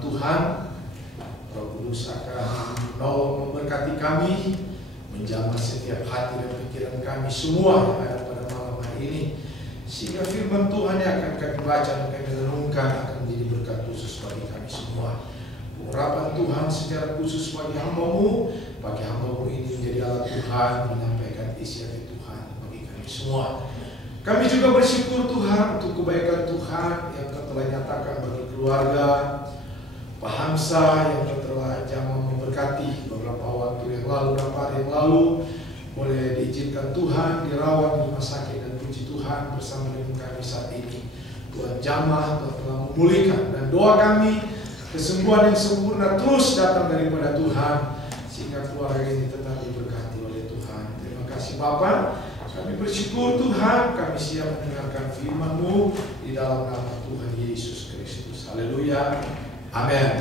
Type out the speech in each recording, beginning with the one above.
firman Tuhan. Roh Kudus akan memberkati kami, menjamah setiap hati dan pikiran kami semua yang ada pada malam hari ini, sehingga firman Tuhan yang akan kami baca dan kami renungkan akan menjadi berkat khusus bagi kami semua. Urapan Tuhan secara khusus bagi hamba-Mu, bagi hamba-Mu ini menjadi alat Tuhan menyampaikan isi hati Tuhan bagi kami semua. Kami juga bersyukur Tuhan untuk kebaikan Tuhan yang telah nyatakan bagi keluarga Pak Hamsa yang telah jamah memberkati beberapa waktu yang lalu, beberapa hari yang lalu, boleh diizinkan Tuhan dirawat di rumah sakit, dan puji Tuhan bersama dengan kami saat ini Tuhan jamah telah memulihkan, dan doa kami kesembuhan yang sempurna terus datang daripada Tuhan sehingga keluarga ini tetap diberkati oleh Tuhan. Terima kasih Bapa, kami bersyukur Tuhan, kami siap mendengarkan firman-Mu di dalam nama Tuhan Yesus Kristus. Haleluya. Amin.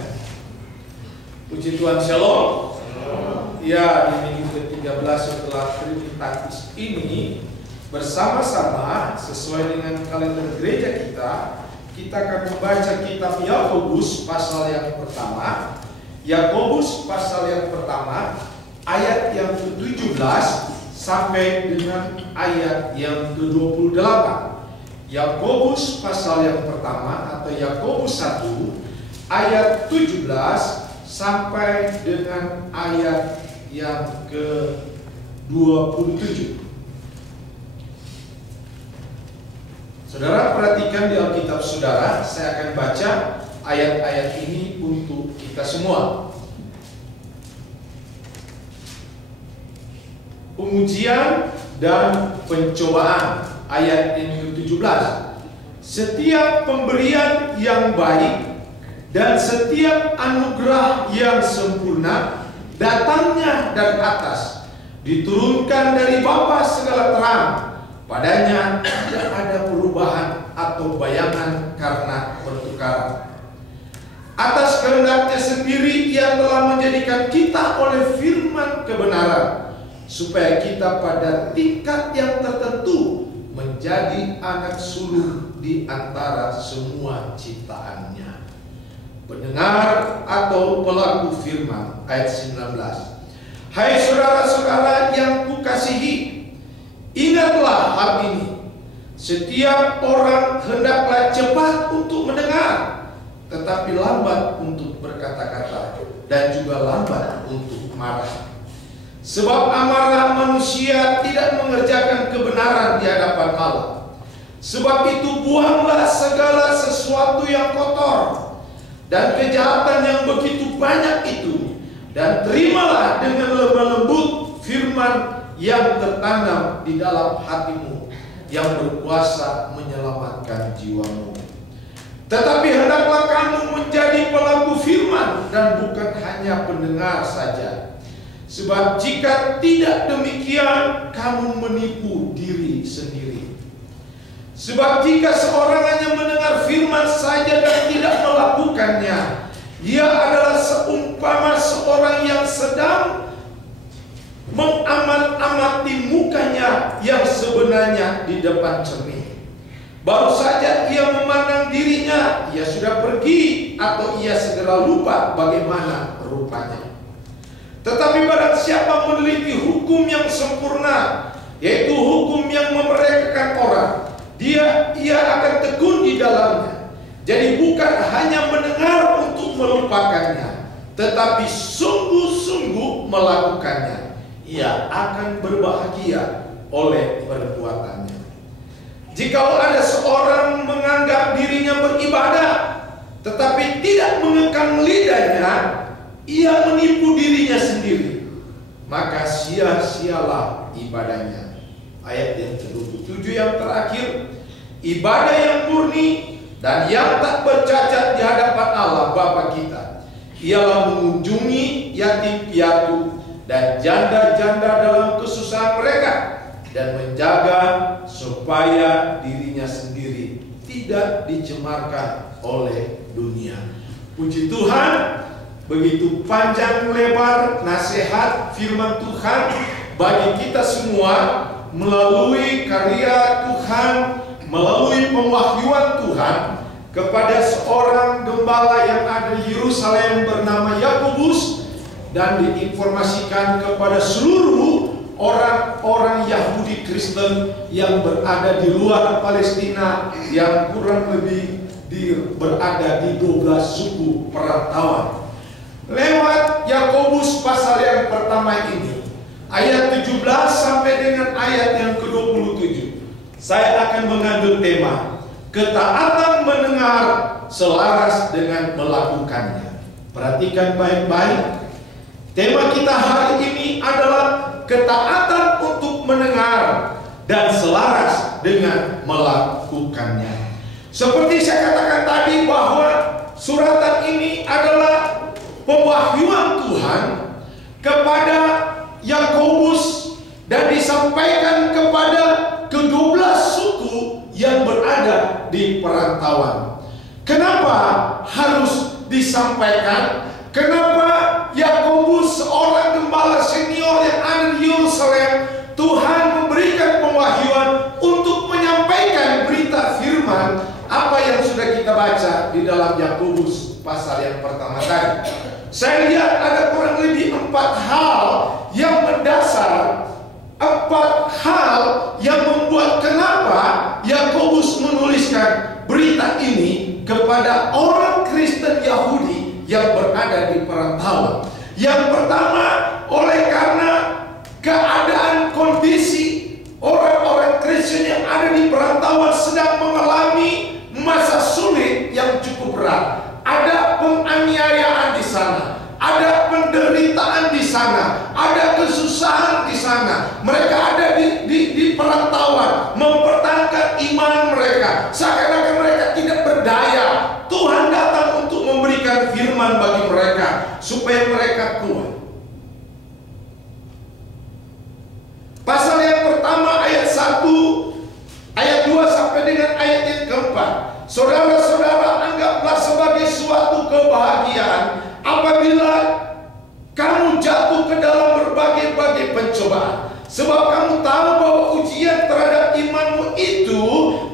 Puji Tuhan, Shalom. Ya, di minggu ke-13 setelah Trinitatis ini, bersama-sama sesuai dengan kalender gereja kita akan membaca kitab Yakobus pasal yang pertama. Yakobus pasal yang pertama, ayat yang ke-17 sampai dengan ayat yang ke-28. Yakobus pasal yang pertama atau Yakobus 1 ayat 17 sampai dengan ayat yang ke-27. Saudara perhatikan di Alkitab saudara, saya akan baca ayat-ayat ini untuk kita semua. Pengujian dan pencobaan, ayat yang ke-17. Setiap pemberian yang baik dan setiap anugerah yang sempurna datangnya dari atas, diturunkan dari Bapa segala terang. Padanya tidak ada perubahan atau bayangan karena pertukaran. Atas kehendaknya sendiri Ia telah menjadikan kita oleh firman kebenaran, supaya kita pada tingkat yang tertentu menjadi anak sulung di antara semua ciptaannya. Pendengar atau pelaku firman, ayat 19. Hai saudara-saudara yang kukasihi, ingatlah hal ini. Setiap orang hendaklah cepat untuk mendengar, tetapi lambat untuk berkata-kata, dan juga lambat untuk marah. Sebab amarah manusia tidak mengerjakan kebenaran di hadapan Allah. Sebab itu buanglah segala sesuatu yang kotor dan kejahatan yang begitu banyak itu, dan terimalah dengan lemah lembut firman yang tertanam di dalam hatimu, yang berkuasa menyelamatkan jiwamu. Tetapi hendaklah kamu menjadi pelaku firman dan bukan hanya pendengar saja. Sebab jika tidak demikian, kamu menipu diri sendiri. Sebab jika seorang hanya mendengar firman saja dan tidak melakukannya, ia adalah seumpama seorang yang sedang mengamat-amati mukanya yang sebenarnya di depan cermin. Baru saja ia memandang dirinya, ia sudah pergi atau ia segera lupa bagaimana rupanya. Tetapi barang siapa meneliti hukum yang sempurna, yaitu hukum yang memerdekakan orang, ia akan tekun di dalamnya. Jadi bukan hanya mendengar untuk melupakannya, tetapi sungguh-sungguh melakukannya. Ia akan berbahagia oleh perbuatannya. Jikalau ada seorang menganggap dirinya beribadah, tetapi tidak mengekang lidahnya, ia menipu dirinya sendiri, maka sia-sialah ibadahnya. Ayat yang ke-27 yang terakhir, ibadah yang murni dan yang tak bercacat di hadapan Allah Bapa kita ialah mengunjungi yatim piatu dan janda-janda dalam kesusahan mereka, dan menjaga supaya dirinya sendiri tidak dicemarkan oleh dunia. Puji Tuhan, begitu panjang lebar nasihat firman Tuhan bagi kita semua melalui karya Tuhan, melalui pewahyuan Tuhan kepada seorang gembala yang ada di Yerusalem bernama Yakobus, dan diinformasikan kepada seluruh orang-orang Yahudi Kristen yang berada di luar Palestina, yang kurang lebih berada di 12 suku perantauan. Lewat Yakobus pasal yang pertama ini, ayat 17 sampai dengan ayat yang ke-27, saya akan mengambil tema ketaatan mendengar selaras dengan melakukannya. Perhatikan baik-baik. Tema kita hari ini adalah ketaatan untuk mendengar dan selaras dengan melakukannya. Seperti saya katakan tadi bahwa suratan ini adalah pewahyuan Tuhan kepada Yakobus dan disampaikan kepada ke-12 suku yang berada di perantauan. Kenapa harus disampaikan? Kenapa Yakobus, seorang gembala senior yang ada di Yerusalem, Tuhan memberikan pewahyuan untuk menyampaikan berita firman apa yang sudah kita baca di dalam Yakobus pasal yang pertama tadi. Saya lihat ada kurang lebih 4 hal yang mendasar, 4 hal yang membuat kenapa Yakobus menuliskan berita ini kepada orang Kristen Yahudi yang berada di perantauan. Yang pertama, oleh karena keadaan kondisi orang-orang Kristen yang ada di perantauan sedang mengalami masa sulit yang cukup berat. Ada penganiayaan di sana, ada penderitaan di sana, ada kesusahan di sana. Mereka ada di perantauan, mempertahankan iman mereka. Seakan-akan mereka tidak berdaya. Tuhan datang untuk memberikan firman bagi mereka supaya mereka kuat. Pasal yang pertama ayat 1, ayat 2 sampai dengan ayat yang keempat. Saudara-saudara, anggaplah sebagai suatu kebahagiaan apabila kamu jatuh ke dalam berbagai-bagai pencobaan, sebab kamu tahu bahwa ujian terhadap imanmu itu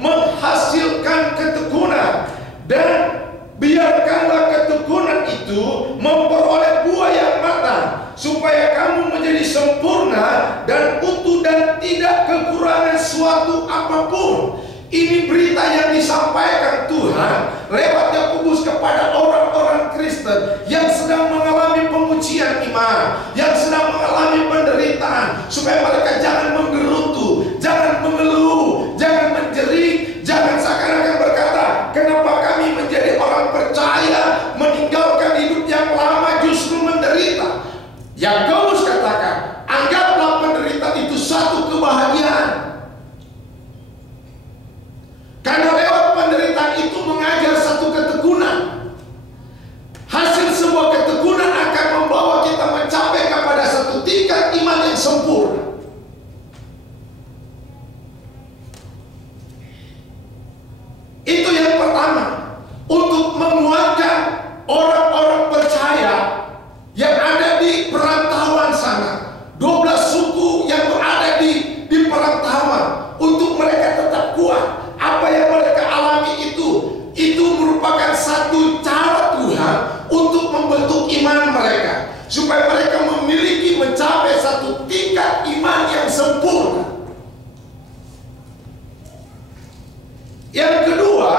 menghasilkan ketekunan, dan biarkanlah ketekunan itu memperoleh buah yang matang, supaya kamu menjadi sempurna dan utuh dan tidak kekurangan suatu apapun. Ini berita yang disampaikan Tuhan lewat Yakobus kepada orang-orang Kristen yang sedang mengalami pengujian iman, yang sedang mengalami penderitaan, supaya mereka jangan menggerutu, jangan mengeluh, jangan menjerit, jangan seakan-akan berkata, kenapa kami menjadi orang percaya meninggalkan hidup yang lama justru menderita. Yakobus katakan, anggaplah penderitaan itu satu kebahagiaan. Karena lewat penderitaan itu mengajar satu ketekunan. Hasil sebuah ketekunan akan membawa kita mencapai kepada satu tingkat iman yang sempurna. Itu yang pertama, untuk menguatkan orang-orang percaya yang ada di perantauan sana. 12 suku yang berada di perantauan, untuk mereka tetap kuat. Apa yang mereka alami itu merupakan satu cara Tuhan untuk membentuk iman mereka, supaya mereka memiliki mencapai satu tingkat iman yang sempurna. Yang kedua,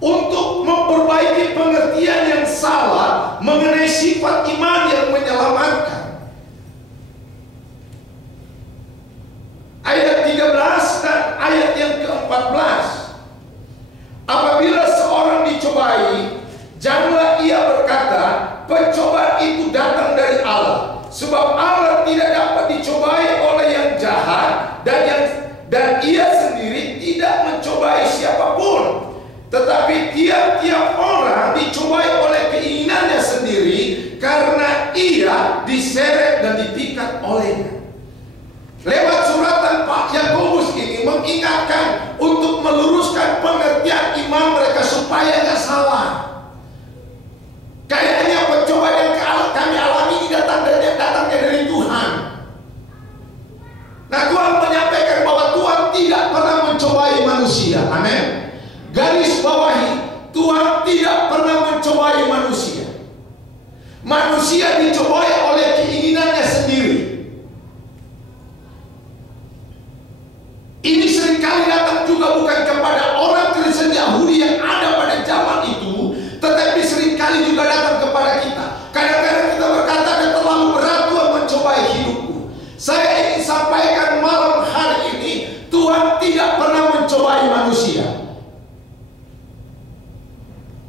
untuk memperbaiki pengertian yang salah mengenai sifat iman yang menyelamatkan. Ayat 13 dan ayat yang ke-14. Apabila seorang dicobai, janganlah ia berkata, pencobaan itu datang dari Allah, sebab Allah tidak dapat dicobai oleh yang jahat, dan ia sendiri tidak mencobai siapapun. Tetapi tiap-tiap orang dicobai oleh keinginannya sendiri, karena ia diseret dan dipikat olehnya. Lewat suratan Pak Yakobus ini mengingatkan untuk meluruskan pengertian iman mereka supaya nggak salah. Kayaknya pencobaan yang kami alami ini datangnya dari Tuhan. Nah, Tuhan menyampaikan bahwa Tuhan tidak pernah mencobai manusia. Amin. Garis bawahi, Tuhan Tuhan tidak pernah mencobai manusia. Manusia dicobai oleh keinginannya sendiri. Ini seringkali datang juga bukan kepada orang Kristen Yahudi yang ada pada zaman itu, tetapi seringkali juga datang kepada kita. Kadang-kadang kita berkata, "Ada terlalu berat Tuhan mencobai hidupku." Saya ingin sampaikan malam hari ini, Tuhan tidak pernah mencobai manusia.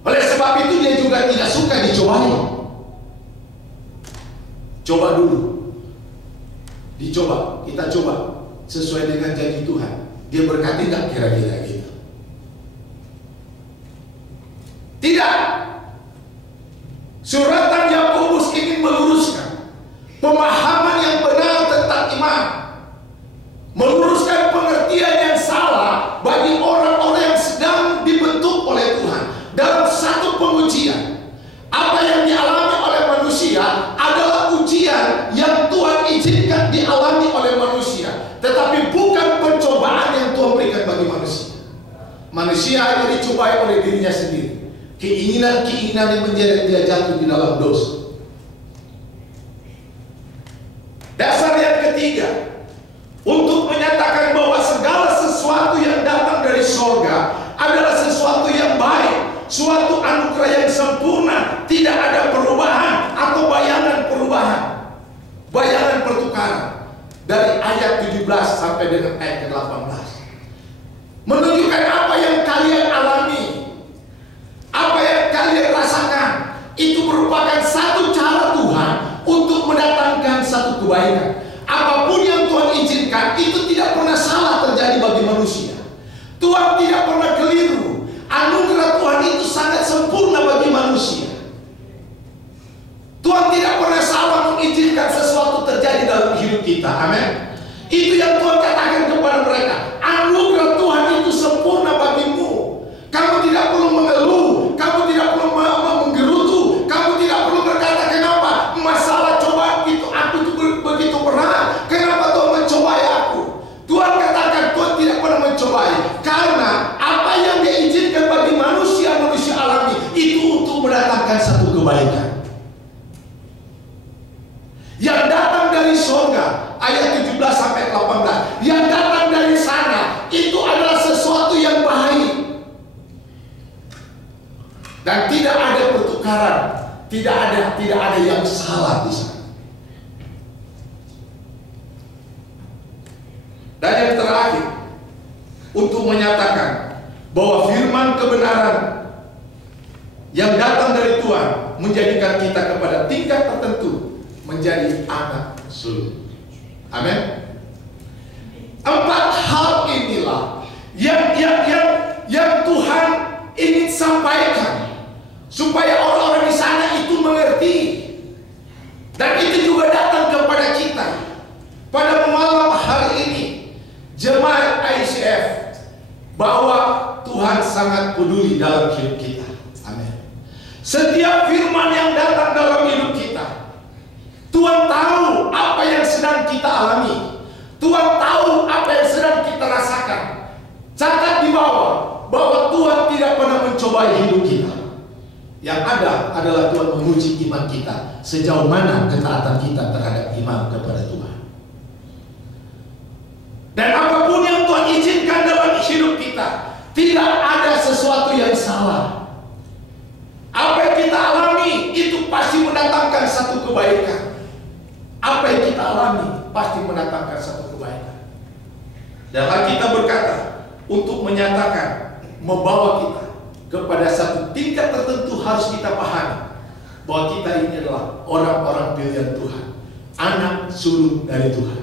Oleh sebab itu dia juga tidak suka dicobai. Coba dulu. Dicoba, kita coba sesuai dengan janji Tuhan. Dia berkati tak kira-kira gitu? Tidak. Suratan Yakobus ingin meluruskan pemahaman yang benar tentang iman, meluruskan pengertian yang salah bagi orang-orang yang sedang dibentuk oleh Tuhan dalam satu pengujian. Apa yang dialami oleh manusia adalah ujian yang Tuhan izinkan dialami oleh manusia, tetapi bukan pencobaan yang Tuhan berikan bagi manusia. Manusia hanya dicobai oleh dirinya sendiri, keinginan-keinginan yang menjadi dia jatuh di dalam dosa. Dasar yang ketiga, untuk menyatakan bahwa segala sesuatu yang datang dari sorga adalah sesuatu yang baik, suatu anugerah yang sempurna, tidak ada perubahan atau bayangan perubahan, bayangan pertukaran. Dari ayat 17 sampai dengan ayat ke-18 menunjukkan apa yang kalian alami, apa yang kalian rasakan. Itu merupakan satu cara Tuhan untuk mendatangkan satu kebaikan. Apapun yang Tuhan izinkan itu tidak pernah salah terjadi bagi manusia. Tuhan tidak pernah keliru. Anugerah Tuhan itu sangat sempurna bagi manusia. Tuhan tidak pernah salah mengizinkan sesuatu terjadi dalam hidup kita. Amin. Itu yang Tuhan katakan kepada mereka. Anugerah Tuhan itu sempurna bagimu. Kamu tidak perlu mengeluh, kamu tidak perlu menggerutu, kamu tidak perlu berkata, "Kenapa masalah cobaan itu aku itu begitu berat? Kenapa Tuhan mencobai aku?" Tuhan katakan Tuhan tidak pernah mencobai, karena apa yang Dia izinkan bagi manusia alami itu untuk mendatangkan satu kebaikan yang datang dari surga. Ayat 17 sampai 18, yang datang dari sana itu adalah sesuatu yang baik dan tidak ada pertukaran, tidak ada yang salah di sana. Dan yang terakhir, untuk menyatakan bahwa firman kebenaran yang datang dari Tuhan menjadikan kita kepada tingkat tertentu menjadi anak sulung. Amin. 4 hal inilah yang Tuhan ingin sampaikan supaya orang-orang di sana itu mengerti, dan itu juga datang kepada kita pada malam hari ini, jemaat ICF, bahwa Tuhan sangat peduli dalam hidup kita. Amin. Setiap firman yang datang dalam hidup kita, Tuhan tahu apa yang sedang kita alami. Tuhan tahu apa yang sedang kita rasakan. Catat di bawah bahwa Tuhan tidak pernah mencobai hidup kita. Yang ada adalah Tuhan menguji iman kita, sejauh mana ketaatan kita terhadap iman kepada Tuhan. Dan apapun yang Tuhan izinkan dalam hidup kita, tidak ada sesuatu yang salah. Apa yang kita alami itu pasti mendatangkan satu kebaikan. Apa yang kita alami pasti mendatangkan satu kebaikan. Dan kita berkata untuk menyatakan, membawa kita kepada satu tingkat tertentu, harus kita pahami bahwa kita ini adalah orang-orang pilihan Tuhan, anak sulung dari Tuhan.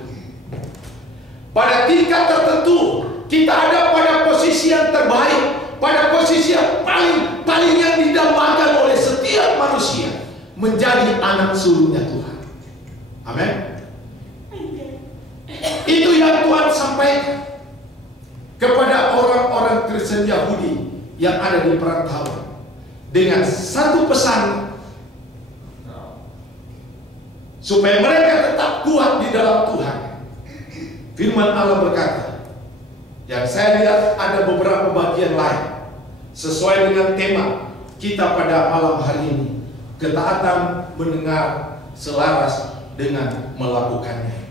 Pada tingkat tertentu kita ada pada posisi yang terbaik, pada posisi yang paling yang didambakan oleh setiap manusia, menjadi anak sulungnya Tuhan. Amin. Itu yang Tuhan sampaikan kepada orang-orang Kristen Yahudi yang ada di perantauan dengan satu pesan, supaya mereka tetap kuat di dalam Tuhan. Firman Allah berkata, yang saya lihat ada beberapa bagian lain sesuai dengan tema kita pada malam hari ini. Ketaatan mendengar selaras dengan melakukannya.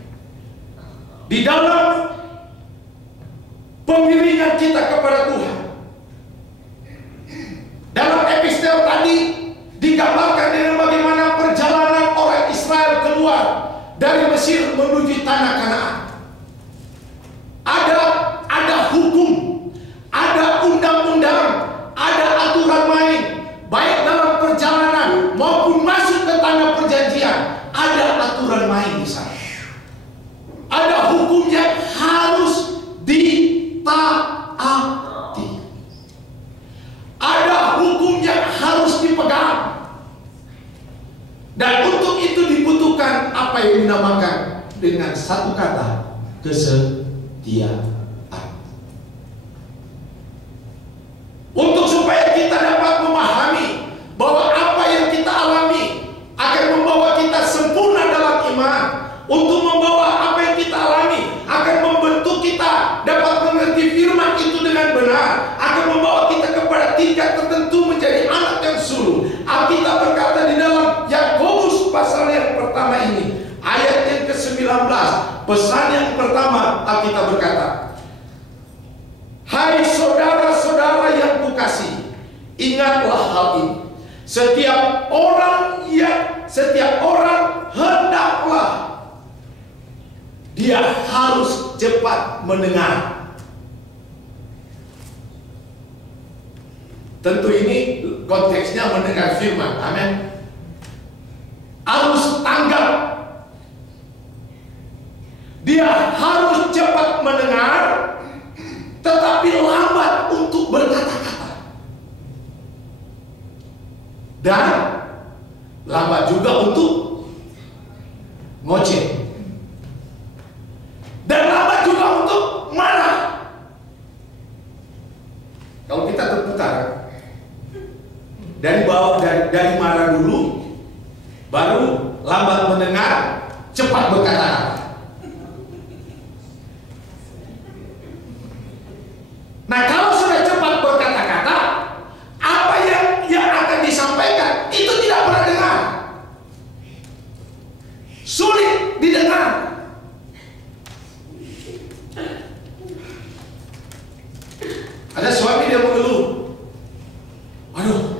Di dalam pengiringan kita kepada Tuhan, dalam epistel tadi digambarkan dengan bagaimana perjalanan orang Israel keluar dari Mesir menuju tanah Kanaan. Ada hukum, ada undang-undang, ada aturan main, baik dalam perjalanan maupun masuk ke tanah perjanjian. Ada aturan main di sana. Ada hukum yang harus ditaati. Ada hukum yang harus dipegang. Dan untuk itu dibutuhkan apa yang dinamakan dengan satu kata, kesetiaan. Untuk supaya kita dapat memahami bahwa apa yang kita alami akan membawa kita sempurna dalam iman. Untuk membawa apa yang kita alami akan membentuk kita dapat mengerti firman itu dengan benar, akan membawa kita kepada tingkat tertentu menjadi anak yang sulung. Alkitab berkata di dalam Yakobus pasal yang pertama ini, ayat yang ke-19, pesan yang pertama, Alkitab berkata, hai saudara-saudara yang kukasihi, ingatlah hal ini. Setiap orang hendaklah dia harus cepat mendengar. Tentu ini konteksnya mendengar firman. Amin. Harus tanggap. Dia harus cepat mendengar, tetapi lambat untuk berkata-kata. Dan lambat juga untuk ngoceh. Dan lambat juga untuk marah. Kalau kita terputar dari marah dulu, baru lambat mendengar, cepat berkata. Nah, kalau sudah cepat berkata-kata, apa yang akan disampaikan itu tidak pernah dengar, sulit didengar. Ada suami dia mengeluh, aduh,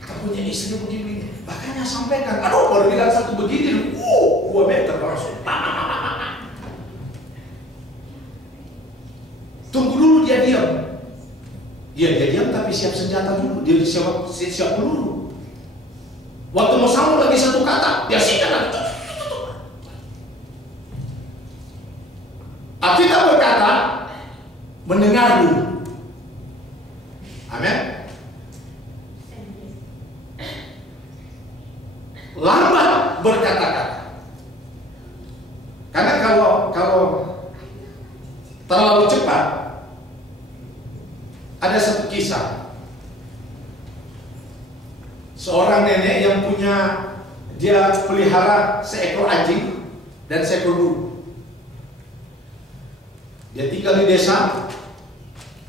kita punya istri begini, makanya sampaikan. Aduh, baru bilang satu begini, 2 meter langsung. Tunggu dulu dia diam. Dia diam tapi siap senjata dulu. Dia siap peluru. Waktu mau sambung lagi satu kata, dia sikat lagi. Alkitab berkata, mendengar dulu. Amin. Lambat berkata-kata. Karena kalau terlalu cepat, ada satu kisah. Seorang nenek yang dia pelihara seekor anjing dan seekor burung. Dia tinggal di desa.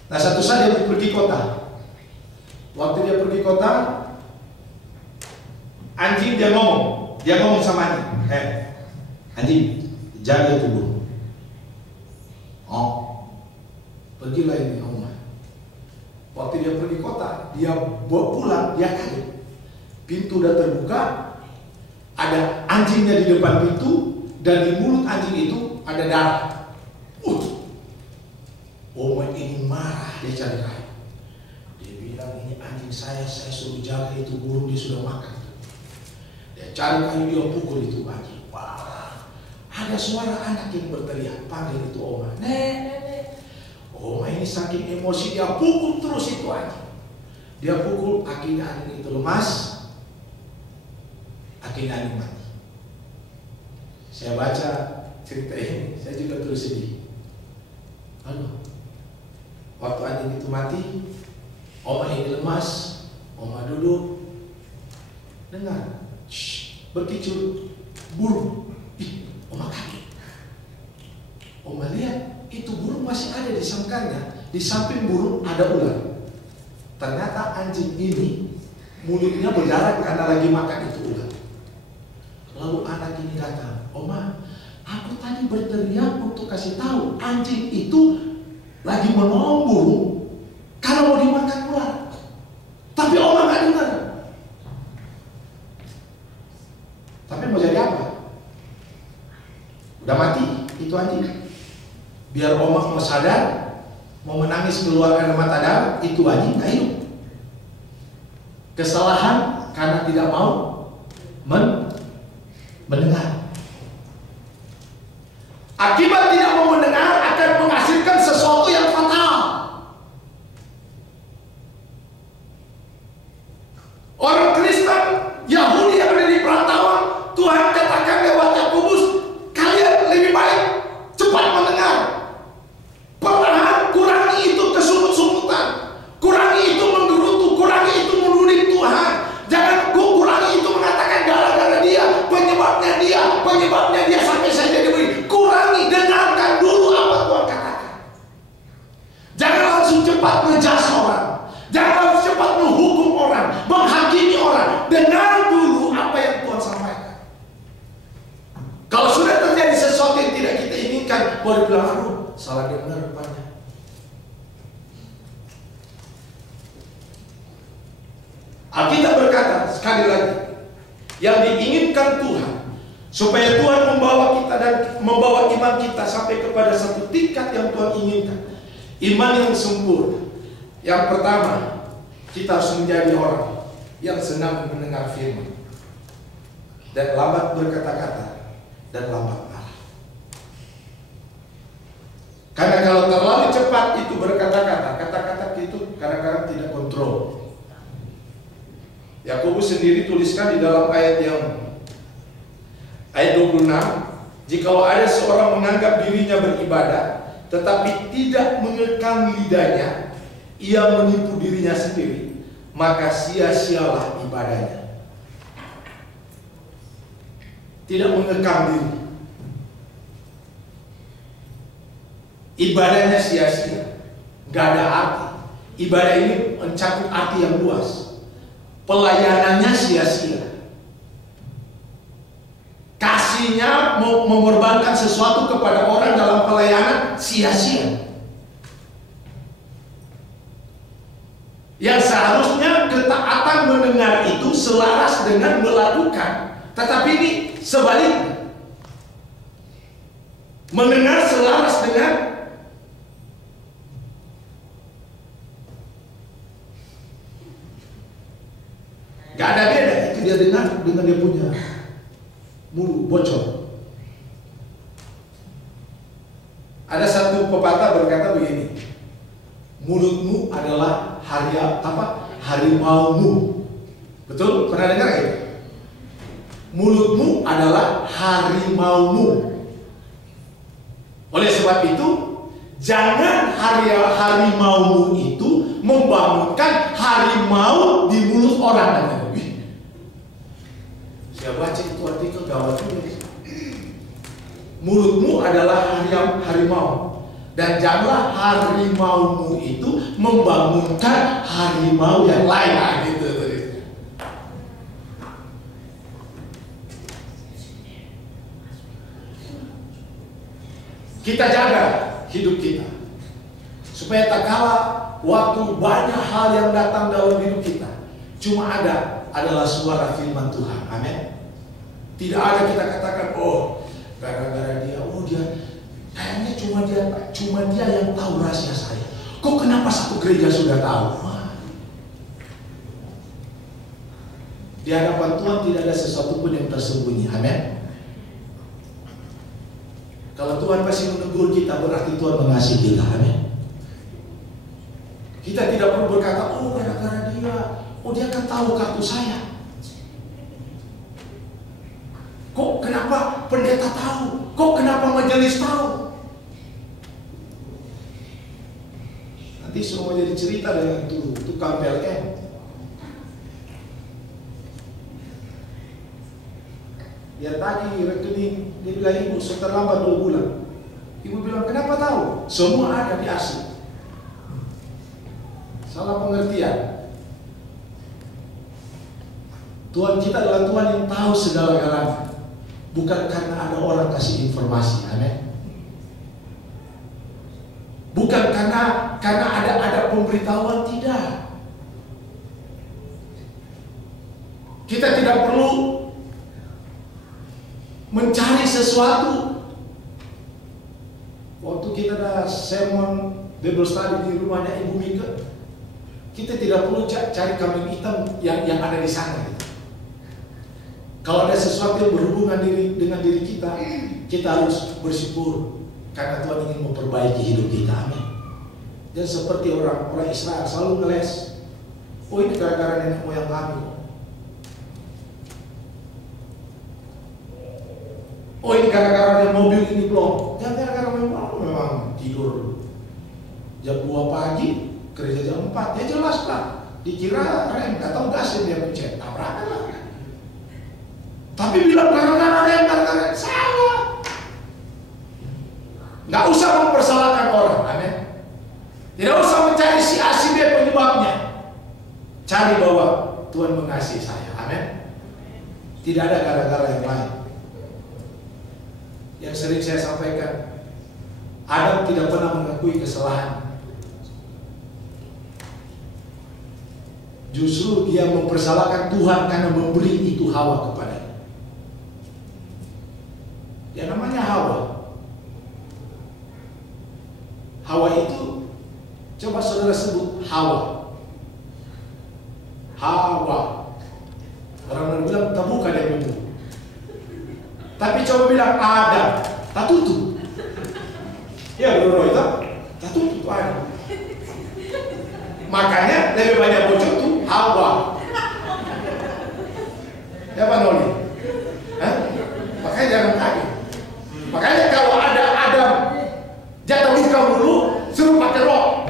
Nah, satu saat dia pergi kota. Waktu dia pergi kota, anjing dia ngomong sama anjing, anjing, jaga itu burung. Oh, pergilah ini rumah. Waktu dia pergi kota, dia bawa pulang, dia kaget. Pintu udah terbuka, ada anjingnya di depan pintu, dan di mulut anjing itu ada darah. Oma ini marah, dia cari kayu. Dia bilang, ini anjing saya suruh jaga itu burung, dia sudah makan. Dia cari kayu, dia pukul itu anjing. Wah, ada suara anak yang berteriak, panggil itu Oma. Nenek. Oma ini saking emosi, dia pukul terus itu anjing. Dia pukul, akhirnya anjing itu lemas. Akhirnya anjing mati. Saya baca cerita ini, saya juga terus sedih. Aduh, waktu anjing itu mati, Oma ini lemas, Oma duduk, dengar, berkicau burung. Oma kaget. Oma lihat, itu burung masih ada di sangkarnya. Di samping burung ada ular. Ternyata anjing ini mulutnya berdarah karena lagi makan itu ular. Lalu anak ini datang, "Oma, aku tadi berteriak untuk kasih tahu anjing itu lagi menolong burung karena mau dimakan ular. Tapi Oma nggak dengar." Tapi mau jadi apa? Udah mati itu anjing. Biar Oma mau sadar, mau menangis keluar air mata darah, itu anjing nggak hidup. Kesalahan karena tidak mau mendengar. Akibat tidak mau mendengar akan menghasilkan sesuatu yang fatal. Orang Kristen, Yahudi yang ada di perantauan, Tuhan katakan lewat Yakobus, kalian lebih baik cepat mendengar. Perlahan kurangi itu kesungut-sungutan, kurangi itu menggerutu, kurangi itu menuding Tuhan. Jangan kurangi itu mengatakan gara-gara dia, penyebabnya dia sampai saya jadi begini. Kurangi, dengarkan dulu apa Tuhan katakan. Jangan langsung cepat ngejudge orang, jangan langsung cepat menghukum orang, menghakimi orang. Dengar dulu apa yang Tuhan sampaikan. Kalau sudah terjadi sesuatu yang tidak kita inginkan, baru bilang, "Aduh, salah dengar rupanya." Alkitab berkata sekali lagi, yang diinginkan Tuhan supaya Tuhan membawa kita dan membawa iman kita sampai kepada satu tingkat yang Tuhan inginkan, iman yang sempurna. Yang pertama, kita harus menjadi orang yang senang mendengar firman dan lambat berkata-kata dan lambat marah. Karena kalau terlalu cepat itu berkata-kata, kata-kata itu kadang-kadang tidak kontrol. Yakobus sendiri tuliskan di dalam ayat 26, "Jikalau ada seorang menganggap dirinya beribadah tetapi tidak mengekang lidahnya, ia menipu dirinya sendiri, maka sia-sialah ibadahnya." Tidak mengekang diri, ibadahnya sia-sia, nggak ada arti. Ibadah ini mencakup arti yang luas. Pelayanannya sia-sia, kasihnya mau mengorbankan sesuatu kepada orang dalam pelayanan sia-sia. Yang seharusnya ketaatan mendengar itu selaras dengan melakukan, tetapi ini sebaliknya. Mendengar selaras dengan gak ada beda. Itu dia dengar dengan dia punya mulut bocor. Ada satu pepatah berkata begini, mulutmu adalah harimaumu. Betul? Pernah dengar itu? Mulutmu adalah harimaumu. Oleh sebab itu, jangan harimaumu itu membangunkan harimau di mulut orang. Saya baca itu artikel gawat juga. Mulutmu adalah harimau, dan janganlah harimaumu itu membangunkan harimau yang lain. Gitu. Kita jaga hidup kita supaya tak kalah waktu banyak hal yang datang dalam hidup kita, cuma adalah suara firman Tuhan. Amin. Tidak ada kita katakan, "Oh, gara-gara dia, dia kayaknya cuma dia yang tahu rahasia saya. Kok kenapa satu gereja sudah tahu?" Di hadapan Tuhan tidak ada sesuatu pun yang tersembunyi. Amin. Kalau Tuhan pasti menegur kita, berarti Tuhan mengasihi kita. Amin. Kita tidak perlu berkata, "Oh, gara-gara dia kan tahu kartu saya. Kok kenapa pendeta tahu? Kok kenapa majelis tahu?" Nanti semua jadi cerita dengan tukang PLN. Dia tagih rekening, dia bilang, "Ibu, terlambat 2 bulan." Ibu bilang, "Kenapa tahu?" Semua ada di asli. Salah pengertian. Tuhan kita adalah Tuhan yang tahu segala-galanya. Bukan karena ada orang kasih informasi, amin. Bukan karena ada pemberitahuan, tidak. Kita tidak perlu mencari sesuatu. Waktu kita ada sermon Bible study di rumahnya Ibu Mika, kita tidak perlu cari kambing hitam yang ada di sana. Kalau ada sesuatu yang berhubungan dengan diri kita, kita harus bersyukur karena Tuhan ingin memperbaiki hidup kita. Amin. Dan seperti orang Israel selalu ngeles, oh ini gara-gara nenek moyang kami. Oh ini gara-gara mobil ini belum. Jangan gara-gara memang tidur jam 2 pagi, kerja jam 4. Ya jelas lah. Dikira rem, gak tahu gasnya dia pencet, tabrakan lah. Tapi bilang gara-gara rem, gara-gara salah. Gak usah mempersalahkan orang, amin. Tidak usah mencari si A si B penyebabnya. Cari bahwa Tuhan mengasihi saya, amin. Tidak ada gara-gara yang lain. Yang sering saya sampaikan, Adam tidak pernah mengakui kesalahan. Justru dia mempersalahkan Tuhan karena memberi itu Hawa kepadanya. Yang namanya Hawa. Hawa itu, coba saudara sebut Hawa. Hawa. Orang bilang terbuka dia pintu. Tapi coba bilang Adam, tak tutup. Ya bro itu, tak tutup Adam. Makanya lebih banyak bocor tuh Hawa. Ya Pak Noli? Makanya jangan kaget. Makanya kalau ada Adam jatuh hikam dulu, suruh pakai rok.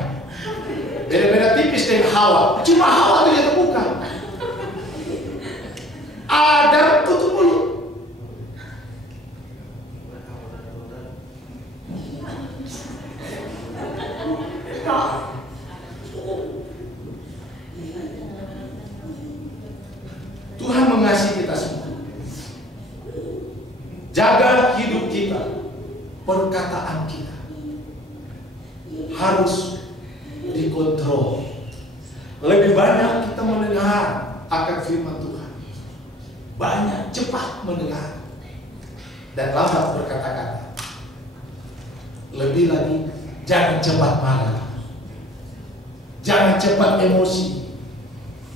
Beda-beda tipis dengan Hawa. Cuma Hawa tuh yang terbuka. Adam tutup dulu. Tuhan mengasihi kita semua. Jaga hidup kita, perkataan kita harus dikontrol. Lebih banyak kita mendengar akan firman Tuhan. Banyak, cepat mendengar dan lambat berkata-kata. Lebih lagi, jangan cepat marah. Jangan cepat emosi.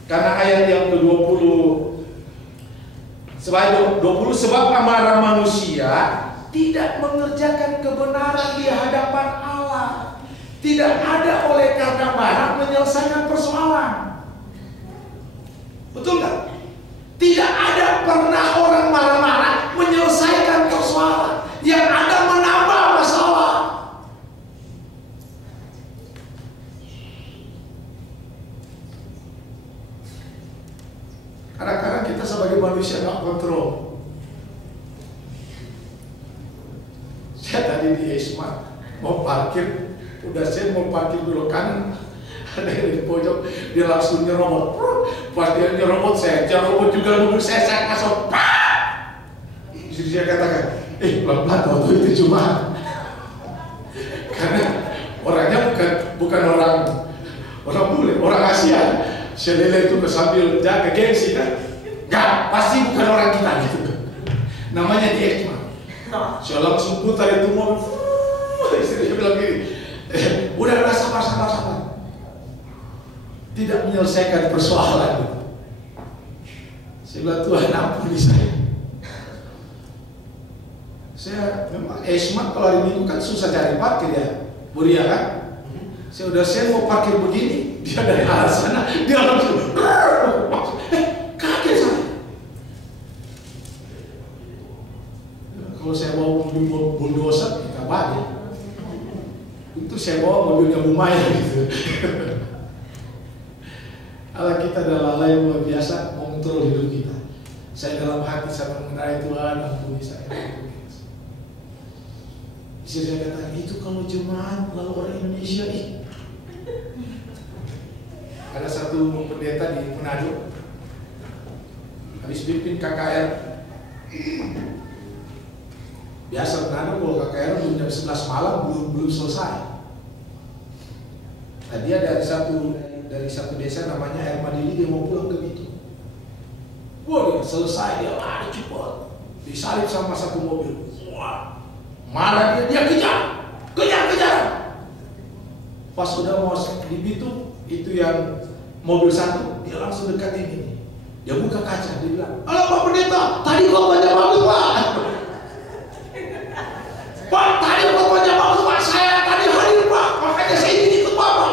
Karena ayat yang ke-20 sebab amarah manusia tidak mengerjakan kebenaran di hadapan Allah. Tidak ada oleh karena marah menyelesaikan persoalan. Betul nggak? Tidak ada pernah orang marah-marah menyelesaikan persoalan. Yang ada menambah masalah. Kadang-kadang kita sebagai manusia nggak kontrol. Saya tadi di Esma mau parkir, udah saya mau parkir belok kanan, ada yang di pojok, dia langsung nyerobot. Pas dia nyerobot, saya nyerobot juga dulu, saya kasih. Jadi saya katakan, pelan-pelan waktu itu cuma karena orangnya bukan orang bule, orang Asia. Selele itu sambil jaga gengsi kan? Enggak, pasti bukan orang kita gitu. Namanya dia cuma. Saya langsung putar itu mobil. Istri saya bilang gini, udah sabar. Tidak menyelesaikan persoalan. Saya bilang Tuhan ampuni saya. Saya memang Esma kalau hari Minggu kan susah cari parkir ya, Buria kan? Saya mau parkir begini, dia dari arah sana, dia langsung kaget saya. Kalau saya bawa mobil bulldozer, kita balik. Itu saya bawa mobilnya Bumaya gitu. Allah kita adalah Allah yang luar biasa mengontrol hidup kita. Saya dalam hati saya mengenai Tuhan, ampuni saya. Istri saya kata, itu kalau jemaat lalu orang Indonesia Ada satu pendeta di Manado, habis pimpin KKR. Biasa menanam kalau KKR jam 11 malam belum selesai. Nah, dia dari satu desa namanya Air Madili, dia mau pulang ke Bitung. Wah, dia selesai, dia lari cepat, disalip sama satu mobil. Wah, marah dia kejar. Pas udah mau di Bitung, itu yang mobil satu, dia langsung dekat ini. Dia buka kaca, dia bilang, "Halo Pak Pendeta, tadi korbannya bagus Pak." "Pak, tadi korbannya bagus Pak, saya tadi hadir Pak, makanya saya ingin ikut Bapak."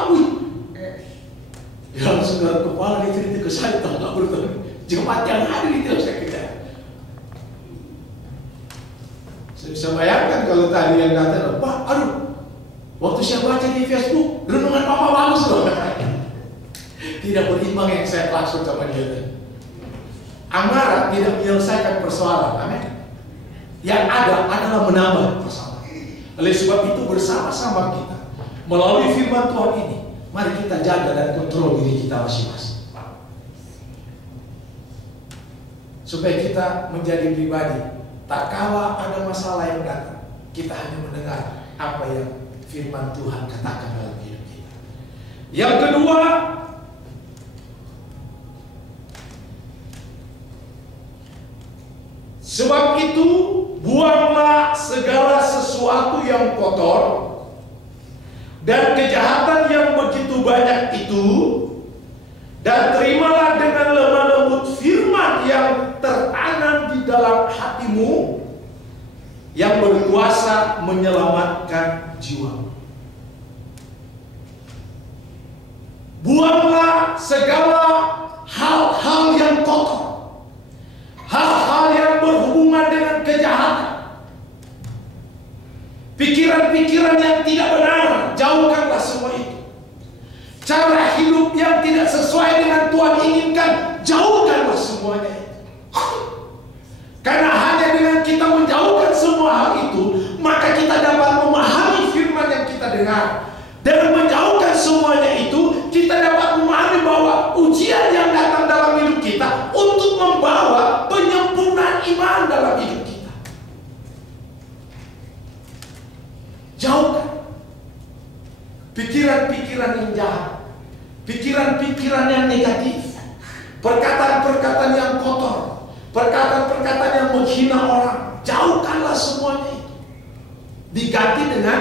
Dia langsung garuk kepala, dia cerita ke saya, nggak bertemu. Jemaat yang hadir itu saya kejar. Saya bisa bayangkan kalau tadi yang datang, "Pak, aduh, waktu saya baca di Facebook, renungan Papa bagus loh." Tidak berimbang yang saya langsung sama dia. Amarah tidak menyelesaikan persoalan, amin. Yang ada adalah menambah persoalan. Oleh sebab itu bersama-sama kita melalui firman Tuhan ini, mari kita jaga dan kontrol diri kita masing-masing, supaya kita menjadi pribadi. Tak kala ada masalah yang datang, kita hanya mendengar apa yang firman Tuhan katakan dalam hidup kita. Yang kedua, sebab itu buanglah segala sesuatu yang kotor dan kejahatan yang begitu banyak itu, dan terimalah dengan lemah lembut firman yang tertanam di dalam hatimu, yang berkuasa menyelamatkan jiwa. Buanglah segala hal-hal yang kotor, hal-hal yang berhubungan dengan kejahatan, pikiran-pikiran yang tidak benar, jauhkanlah semua itu. Cara hidup yang tidak sesuai dengan Tuhan inginkan, jauhkanlah semuanya itu. Karena hanya dengan kita menjauhkan semua hal itu, maka kita dapat memahami firman yang kita dengar. Dengan menjauhkan semuanya itu, kita dapat memahami bahwa ujian yang datang dalam hidup kita untuk membawa penyempurnaan iman dalam hidup kita. Jauhkan pikiran-pikiran yang jahat, pikiran-pikiran yang negatif, perkataan-perkataan yang kotor, perkataan-perkataan yang menghina orang. Jauhkanlah semuanya itu. Diganti dengan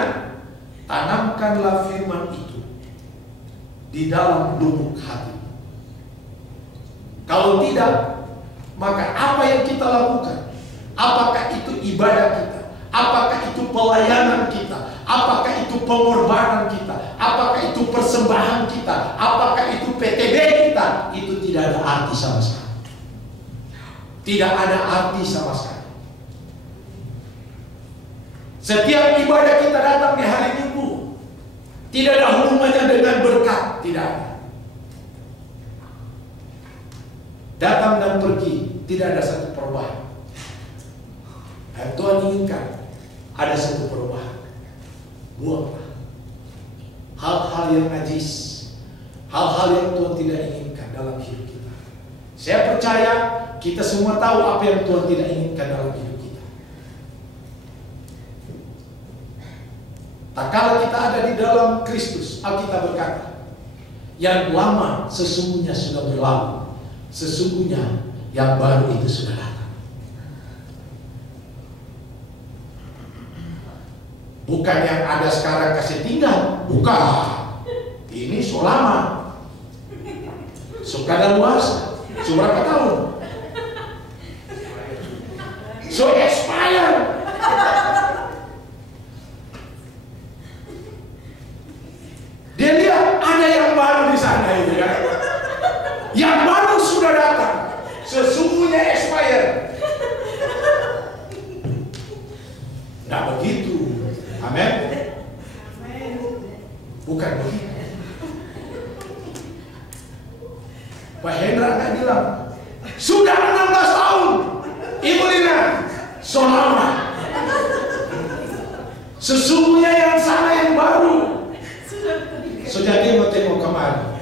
tanamkanlah firman itu di dalam lubuk hati. Kalau tidak, maka apa yang kita lakukan, apakah itu ibadah kita, apakah itu pelayanan kita, apakah itu pengorbanan kita, apakah itu persembahan kita, apakah itu PTB kita, itu tidak ada arti sama sekali. Tidak ada arti sama sekali. Setiap ibadah kita datang di hari Minggu, tidak ada hubungannya dengan berkat, tidak ada. Datang dan pergi, tidak ada satu perubahan. Dan Tuhan inginkan ada satu perubahan. Buanglah hal-hal yang najis, hal-hal yang Tuhan tidak inginkan dalam hidup kita. Saya percaya kita semua tahu apa yang Tuhan tidak inginkan dalam hidup kita. Tak kala kita ada di dalam Kristus, Alkitab berkata, yang lama sesungguhnya sudah berlalu, sesungguhnya yang baru itu sudah datang. Bukan yang ada sekarang kasih tinggal, bukan. Ini so lama, so kadaluarsa, so berapa tahun, so expired. Dia lihat ada yang baru di sana itu kan. Yang baru sudah datang, sesungguhnya expired. Nggak begitu, amin. Bukan begitu. Pak Hendra nggak bilang sudah 16 tahun, Ibu Lina, so lama. Sesungguhnya yang sana yang baru. Sudah dia mau tengok kemana?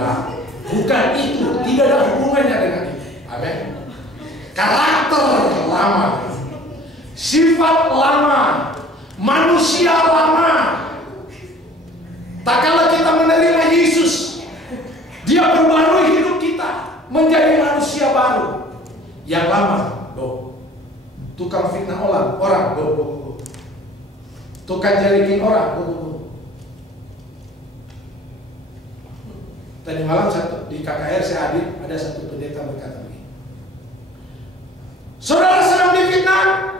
Nah, bukan itu, tidak ada hubungannya dengan itu. Amin. Karakter lama, sifat lama, manusia lama. Tak kala kita menerima Yesus, Dia berbarui hidup kita menjadi manusia baru. Yang lama, tukang fitnah orang, tukang jalikin orang, Tadi malam di KKR saya hadir, ada satu pendeta berkata begini, saudara sedang difitnah,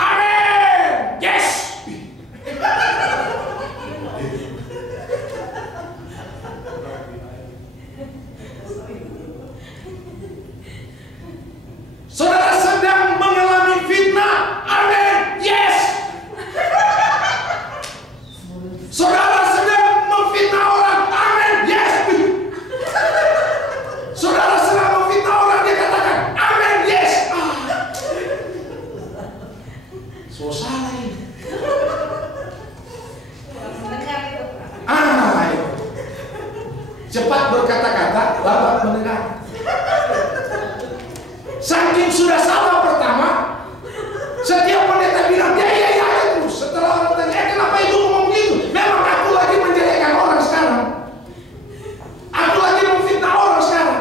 amin, yes. Saudara sedang mengalami fitnah, amin, yes. Saudara sedang memfitnah orang, amin, yes. Saudara sedang memfitnah orang, dia katakan, amin, yes. So salah ini. Cepat berkata-kata, lambat mendengar. Saking sudah salah pertama, setiap pendeta bilang, ya terus. Setelah orang tanya, kenapa itu ngomong gitu? Memang aku lagi menjelekkan orang sekarang. Aku lagi memfitnah orang sekarang.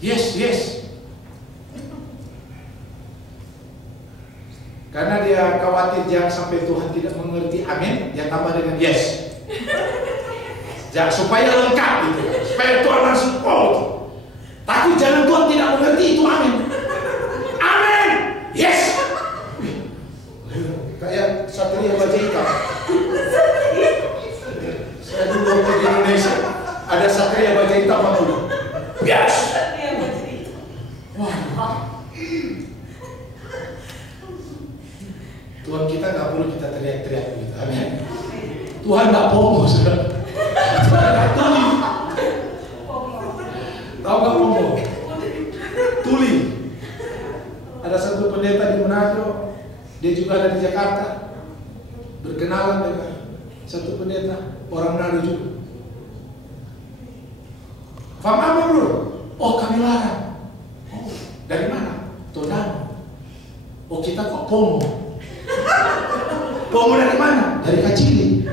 Yes. Karena dia khawatir jangan sampai Tuhan tidak mengerti, amin, dia tambah dengan yes. Jangan supaya lengkap gitu, supaya Tuhan langsung tapi jangan Tuhan tidak mengerti itu, amin, amin, yes. Kayak Satria Baja Hitam. Saya dulu waktu di Indonesia ada Satria Baja Hitam dulu, yes. Tuhan kita nggak perlu kita teriak-teriak gitu, amin. Tuhan nggak pomo, saudara. Tuli. Tahu nggak pomo? Tuli. Ada satu pendeta di Manado, dia juga ada di Jakarta. Berkenalan dengan satu pendeta orang Manado juga. Faham apa bro? Oh kami larang. Oh, dari mana? Todano. Oh kita kok pomo? Pomo dari mana? Dari Kacili.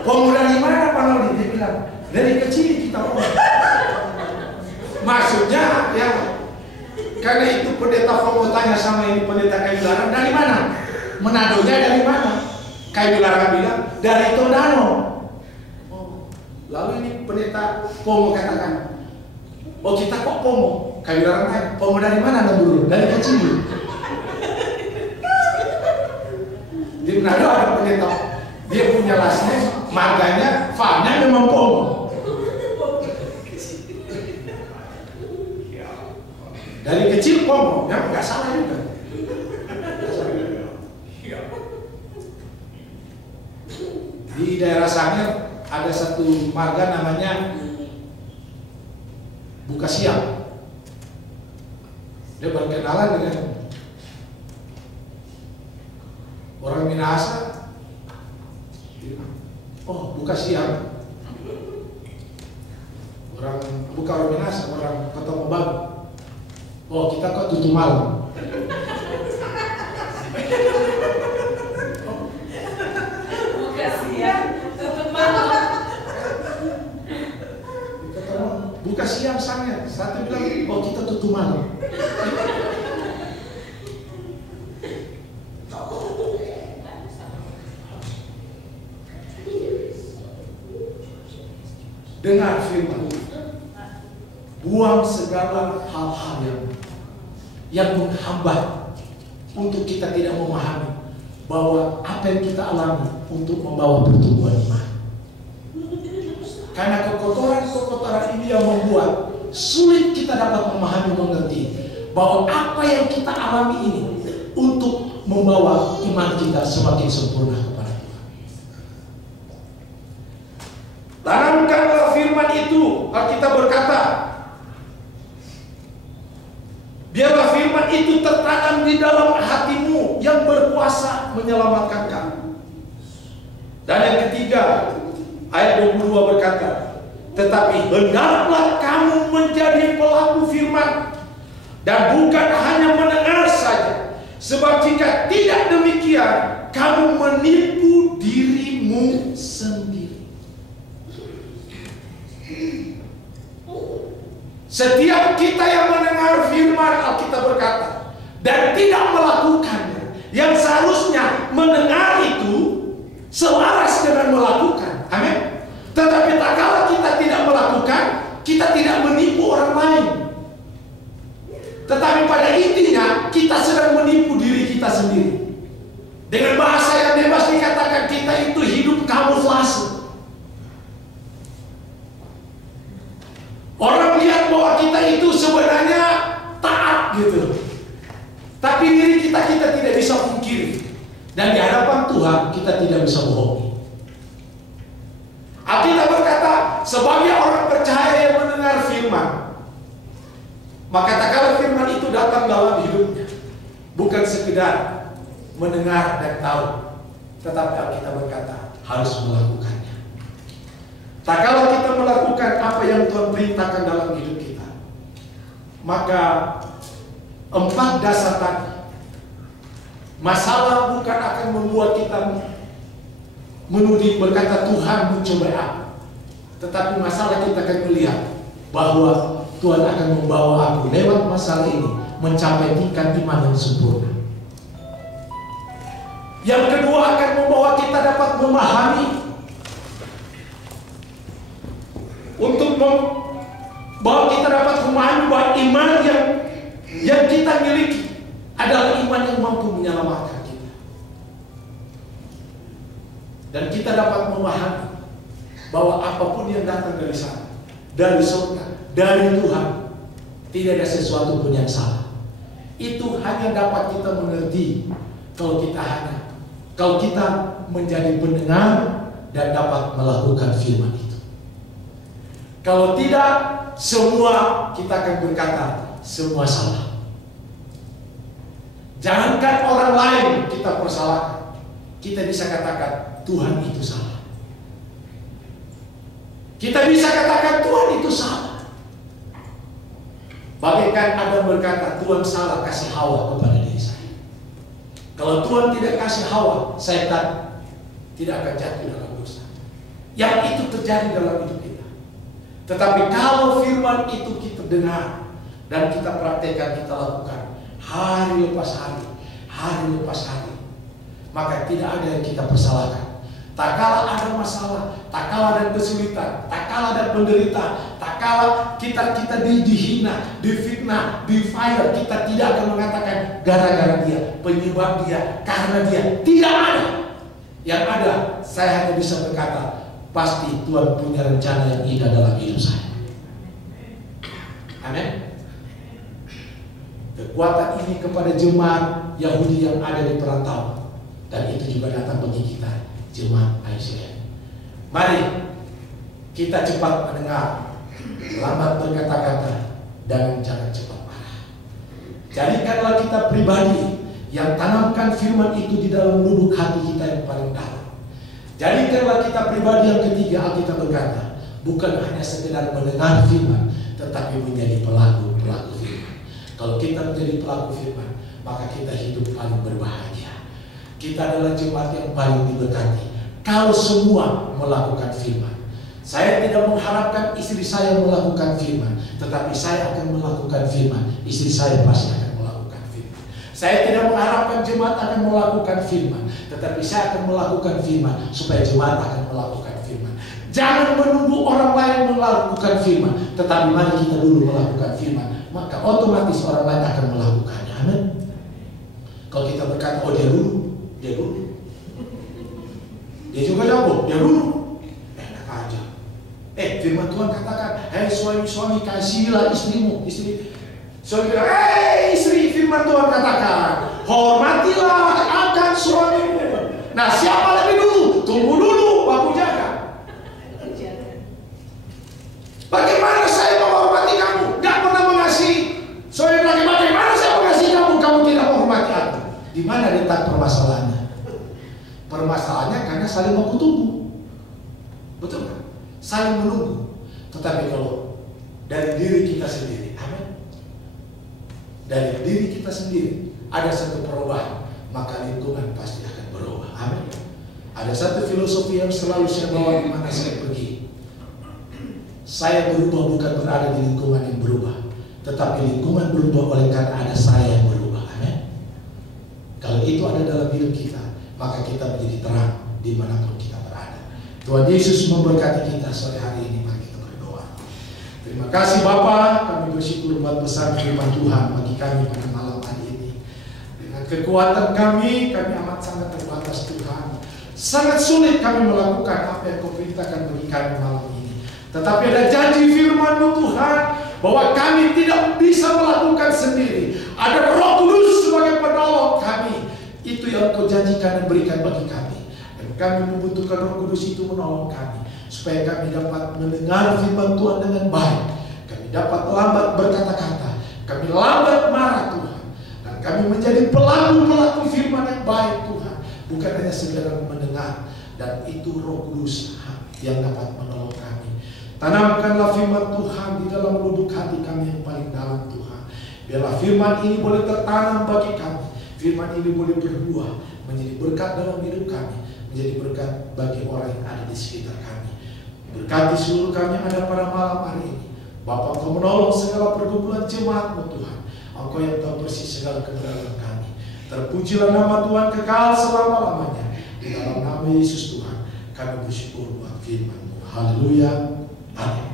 Pomo dari mana Pak Lodi? Dia bilang, dari Kacili kita pomo. Maksudnya ya, karena itu pendeta Pomo tanya sama ini pendeta Kayu Larang, dari mana? Manadonya dari mana? Kayu Larang bilang, dari Todano. Oh, lalu ini pendeta Pomo katakan, oh kita kok pomo? Kayu Larang tanya, pomo dari mana Naburu? Dari Kacili. Di Manado ada pendeta, dia punya last name, marganya, farmnya memang pomo. Dari kecil pomo, ya nggak salah juga. Di daerah Sangir ada satu marga namanya Buka Siang. Dia berkenalan dengan orang Minahasa. Oh, Buka Siang. Bukan orang Minahasa, orang Kota Mobagu. Oh, kita kok tutup malam. Buka siang, tutup malam. Buka siang sangat. Satu bilang, oh kita tutup malam. Dengar firman, buang segala hal-hal yang menghambat untuk kita tidak memahami bahwa apa yang kita alami untuk membawa pertumbuhan iman. Karena kekotoran-kekotoran ini yang membuat sulit kita dapat memahami, mengerti bahwa apa yang kita alami ini untuk membawa iman kita semakin sempurna kepada Tuhan. Tanamkanlah firman itu, Alkitab berkata, biarlah firman itu tertanam di dalam hatimu yang berkuasa menyelamatkan kamu. Dan yang ketiga, ayat 22 berkata, tetapi hendaklah kamu menjadi pelaku firman dan bukan hanya mendengar saja. Sebab jika tidak demikian, kamu menipu dirimu sendiri. Setiap kita yang mendengar firman Alkitab berkata dan tidak melakukannya, yang seharusnya mendengar itu selaras dengan melakukan. Amin. Tetapi tak kala kita tidak melakukan, kita tidak menipu orang lain. Tetapi pada intinya kita sedang menipu diri kita sendiri. Dengan bahasa yang bebas dikatakan kita itu hidup kamuflase. Orang lihat bahwa kita itu sebenarnya taat gitu, tapi diri kita tidak bisa pungkiri. Dan di hadapan Tuhan kita tidak bisa bohongi. Alkitab berkata, sebagai orang percaya yang mendengar firman, maka tak kala firman itu datang dalam hidupnya, bukan sekedar mendengar dan tahu, tetapi Alkitab berkata harus melakukannya. Tak kala kita melakukan apa yang Tuhan perintahkan dalam hidup kita, maka 4 dasar tadi, masalah bukan akan membuat kita menuding berkata Tuhan mencoba aku, tetapi masalah kita akan melihat bahwa Tuhan akan membawa aku lewat masalah ini mencapai tingkat iman yang sempurna. Yang kedua akan membawa kita dapat memahami, untuk membawa kita dapat memahami bahwa iman yang kita miliki adalah iman yang mampu menyelamatkan kita. Dan kita dapat memahami bahwa apapun yang datang dari sana, dari surga, dari Tuhan, tidak ada sesuatu pun yang salah. Itu hanya dapat kita mengerti kalau kita menjadi pendengar dan dapat melakukan firman itu. Kalau tidak, semua kita akan berkata semua salah. Jangankan orang lain kita persalahkan, kita bisa katakan Tuhan itu salah. Kita bisa katakan Tuhan itu salah. Bagaikan Adam berkata Tuhan salah kasih Hawa kepada diri saya. Kalau Tuhan tidak kasih Hawa, setan tidak akan jatuh dalam dosa. Yang itu terjadi dalam hidup kita. Tetapi kalau firman itu kita dengar dan kita praktekkan, kita lakukan hari lepas hari, hari lepas hari, maka tidak ada yang kita persalahkan. Tak kala ada masalah, tak kala ada kesulitan, tak kala ada penderitaan, tak kala kita dihina, difitnah, di-fire, kita tidak akan mengatakan gara-gara dia, penyebab dia, karena dia. Tidak ada. Yang ada, saya hanya bisa berkata, pasti Tuhan punya rencana yang indah dalam hidup saya. Amin. Kekuatan ini kepada jemaat Yahudi yang ada di perantauan, dan itu juga datang bagi kita, jemaat Aisyah. Mari kita cepat mendengar, lambat berkata-kata, dan jangan cepat marah. Jadikanlah kita pribadi yang tanamkan firman itu di dalam lubuk hati kita yang paling dalam. Jadikanlah kita pribadi yang ketiga, Alkitab berkata, bukan hanya sekedar mendengar firman, tetapi menjadi pelaku-pelaku firman. Kalau kita menjadi pelaku firman, maka kita hidup paling berbahagia. Kita adalah jemaat yang paling diberkati kalau semua melakukan firman. Saya tidak mengharapkan istri saya melakukan firman, tetapi saya akan melakukan firman. Istri saya pasti akan melakukan firman. Saya tidak mengharapkan jemaat akan melakukan firman, tetapi saya akan melakukan firman supaya jemaat akan melakukan firman. Jangan menunggu orang lain melakukan firman, tetapi mari kita dulu melakukan firman, maka otomatis orang lain akan melakukannya. Amin. Kalau kita berkata, oh dia dulu, dia juga jago, dia dulu, enak aja. Firman Tuhan katakan, hei suami-suami kasihlah istrimu, suami bilang, istri, firman Tuhan katakan, hormatilah akan suamimu. Nah, siapa lebih dulu? Tunggu dulu, baku jaga. Bagaimana saya menghormati kamu? Gak pernah mengasihi. Suami bilang, bagaimana saya mengasihi kamu? Di mana letak permasalahannya? Permasalahannya karena saling baku tunggu. Betul kan? Saling menunggu. Tetapi kalau dari diri kita sendiri, amin. Dari diri kita sendiri ada satu perubahan, maka lingkungan pasti akan berubah. Amin. Ada satu filosofi yang selalu saya bawa di mana saya pergi. Saya berubah bukan berada di lingkungan yang berubah, tetapi lingkungan berubah oleh karena ada saya yang berubah. Amin. Kalau itu ada dalam hidup kita, maka kita menjadi terang dimanapun kita berada. Tuhan Yesus memberkati kita sore hari ini. Mari kita berdoa. Terima kasih Bapa, kami bersyukur buat pesan firman Tuhan bagi kami pada malam hari ini. Dengan kekuatan kami amat sangat terbatas Tuhan. Sangat sulit kami melakukan apa yang Kau perintahkan bagi kami malam ini. Tetapi ada janji firman-Mu Tuhan, bahwa kami tidak bisa melakukan sendiri. Ada Roh Kudus sebagai penolong kami. Itu yang Kau janjikan dan berikan bagi kami. Dan kami membutuhkan Roh Kudus itu menolong kami, supaya kami dapat mendengar firman Tuhan dengan baik. Kami dapat lambat berkata-kata, kami lambat marah Tuhan, dan kami menjadi pelaku-pelaku firman yang baik Tuhan, bukan hanya sekedar mendengar. Dan itu Roh Kudus yang dapat menolong kami. Tanamkanlah firman Tuhan di dalam lubuk hati kami yang paling dalam Tuhan. Biarlah firman ini boleh tertanam bagi kami. Firman ini boleh berbuah menjadi berkat dalam hidup kami, menjadi berkat bagi orang yang ada di sekitar kami. Berkati seluruh kami yang ada pada malam hari ini. Bapa, Engkau menolong segala pergumulan jemaat-Mu Tuhan. Engkau yang tahu persis segala keberadaan kami. Terpujilah nama Tuhan kekal selama-lamanya. Di dalam nama Yesus Tuhan kami bersyukur buat firman-Mu. Haleluya. Amin.